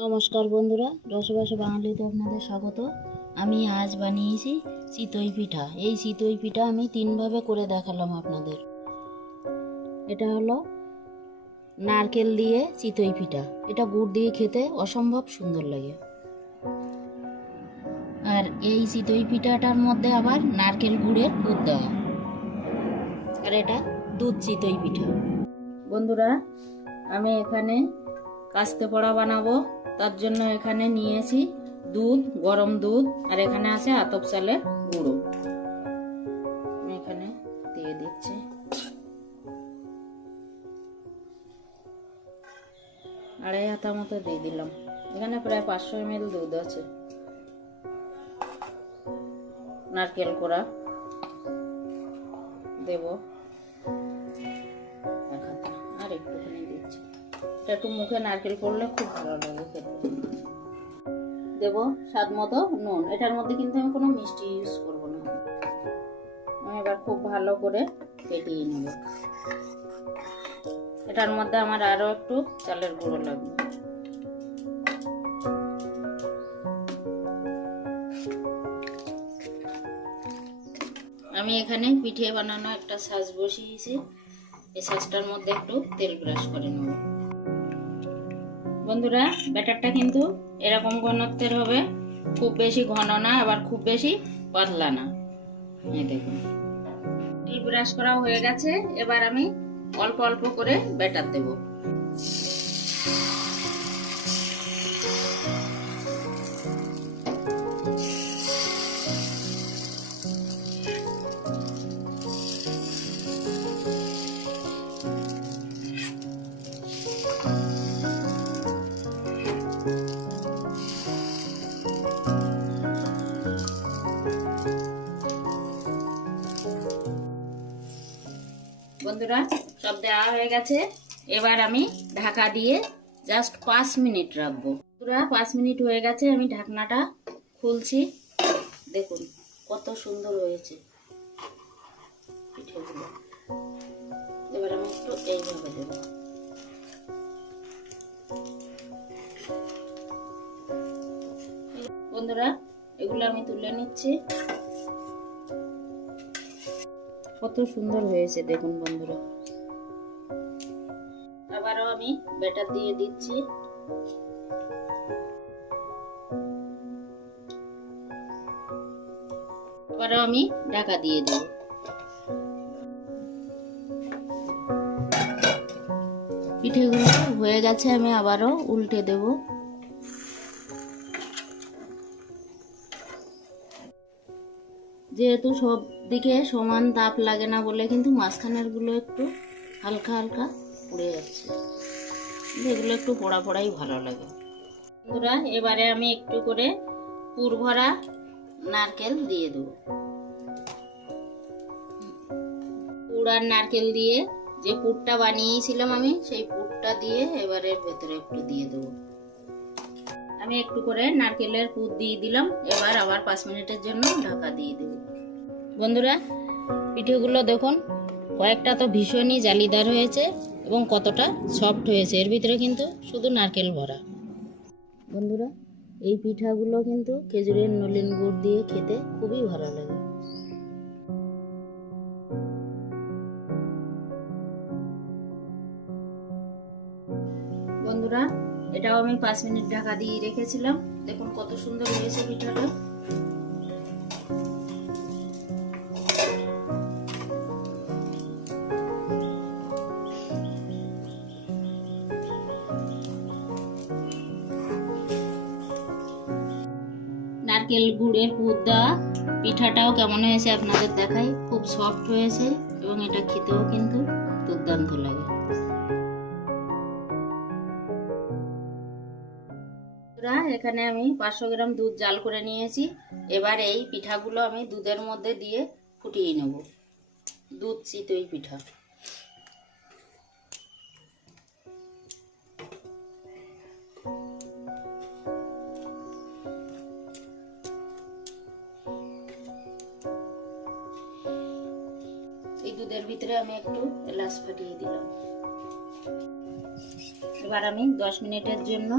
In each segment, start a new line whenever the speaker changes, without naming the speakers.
নমস্কার বন্ধুরা, রসবাসে বাঙালিতে আপনাদের স্বাগত। আমি আজ বানিয়েছি চিতই পিঠা। এই চিতই পিঠা আমি তিনভাবে করে দেখালাম আপনাদের। এটা হলো নারকেল দিয়ে চিতই পিঠা। এটা গুড় দিয়ে খেতে অসম্ভব সুন্দর লাগে। আর এই চিতই পিঠাটার মধ্যে আবার নারকেল গুড়ের দুধ দেওয়া। আর এটা দুধ চিতই পিঠা। বন্ধুরা, আমি এখানে কাস্তে পড়া বানাবো। তার জন্য এখানে নিয়েছি দুধ, গরম দুধ, আর এখানে আছে আতপ চালের গুঁড়ো। এখানে দিয়ে দিচ্ছি। আড়াই হাতা মতো দিয়ে দিলাম। এখানে প্রায় পাঁচশো এম দুধ আছে। নারকেল কোড়া দেব। আর একটুখানি এটা একটু মুখে নারকেল করলে খুব ভালো লাগে খেতে। দেব স্বাদ মতো নুন। এটার মধ্যে কিন্তু আমি কোনো মিষ্টি ইউজ করব না। আমি এবার খুব ভালো করে ফেটিয়ে নেব। এটার মধ্যে আমার আরও একটু চালের গুঁড়ো লাগবে। আমি এখানে পিঠে বানানো একটা সাজ বসিয়েছি। এই সাজটার মধ্যে একটু তেল ব্রাশ করে নেব। বন্ধুরা, ব্যাটারটা কিন্তু এরকম ঘনত্বের হবে। খুব বেশি ঘন না, আবার খুব বেশি পাতলা না। এই দেখুন। ব্রাশ করা হয়ে গেছে। এবার আমি অল্প অল্প করে ব্যাটার দেব। বন্ধুরা, সব দেওয়া হয়ে গেছে। এবার আমি ঢাকা দিয়ে জাস্ট পাঁচ মিনিট রাখব। বন্ধুরা, পাঁচ মিনিট হয়ে গেছে, আমি ঢাকনাটা খুলছি। দেখুন, কত সুন্দর হয়েছে। পিঠেগুলো। এবার আমি একটু এইভাবে দেবো। বন্ধুরা, এগুলো আমি তুলে নিচ্ছি। কত সুন্দর হয়েছে দেখুন বন্ধুরা। আবারও আমি ব্যাটার দিয়ে দিচ্ছি। আবারও আমি ঢাকা দিয়ে দেব। পিঠেগুলো হয়ে গেছে, আমি আবারও উল্টে দেব। যেহেতু সব দিকে সমান তাপ লাগে না বলে কিন্তু মাঝখানেরগুলো একটু হালকা হালকা পুড়ে যাচ্ছে। এগুলো একটু পোড়া পোড়াই ভালো লাগে। বন্ধুরা, এবারে আমি একটু করে পুর ভরা নারকেল দিয়ে দেবো। পুর আর নারকেল দিয়ে যে পুরটা বানিয়েছিলাম আমি, সেই পুরটা দিয়ে এবারে ভেতরে একটু দিয়ে দেবো। আমি একটু করে নারকেলের পুর দিয়ে দিলাম। এবার আবার পাঁচ মিনিটের জন্য ঢাকা দিয়ে দেবো। বন্ধুরা, পিঠেগুলো দেখুন, কয়েকটা তো ভীষণই জালিদার হয়েছে এবং কতটা সফট হয়েছে। এর ভিতরে কিন্তু শুধু নারকেল ভরা। বন্ধুরা, এই পিঠাগুলো কিন্তু খেজুরের নলিন গুড় দিয়ে খেতে খুবই ভালো লাগে। বন্ধুরা এটাও আমি পাঁচ মিনিট ঢাকা দিয়ে রেখেছিলাম। দেখুন কত সুন্দর হয়েছে পিঠাটা। নারকেল গুড়ের দেওয়া পিঠাটাও কেমন হয়েছে আপনাদের দেখাই। খুব সফট হয়েছে এবং এটা খেতেও কিন্তু দুর্দান্ত লাগে। বন্ধুরা, এখানে আমি পাঁচশো গ্রাম দুধ জাল করে নিয়েছি। এবার এই পিঠাগুলো আমি দুধের মধ্যে দিয়ে ফুটিয়ে নেব। দুধ চিতই পিঠা। এই দুধের ভিতরে আমি একটু এলাচ ফাটিয়ে দিলাম। এবার আমি দশ মিনিটের জন্য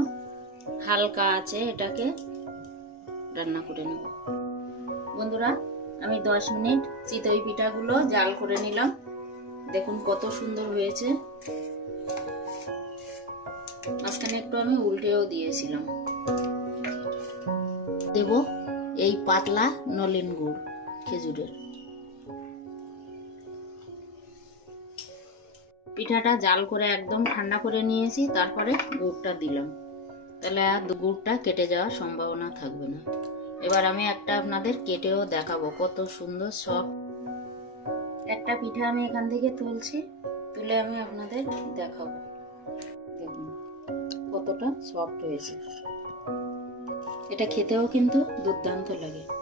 হালকা আছে এটাকে, রান্না করে নেব। বন্ধুরা, আমি দশ মিনিট চিতই পিঠাগুলো জাল করে নিলাম। দেখুন কত সুন্দর হয়েছে। মাঝখানে একটু আমি উল্টেও দিয়েছিলাম। দেব এই পাতলা নলেন গুড় খেজুরের। পিঠাটা জাল করে একদম ঠান্ডা করে নিয়েছি, তারপরে গুড়টা দিলাম। তাহলে আর গুড়টা কেটে যাওয়ার সম্ভাবনা থাকবে না। এবার আমি একটা আপনাদের কেটেও দেখাবো কত সুন্দর সব। একটা পিঠা আমি এখান থেকে তুলছি, তুলে আমি আপনাদের দেখাবো। কতটা সফট হয়েছে। এটা খেতেও কিন্তু দুর্দান্ত লাগে।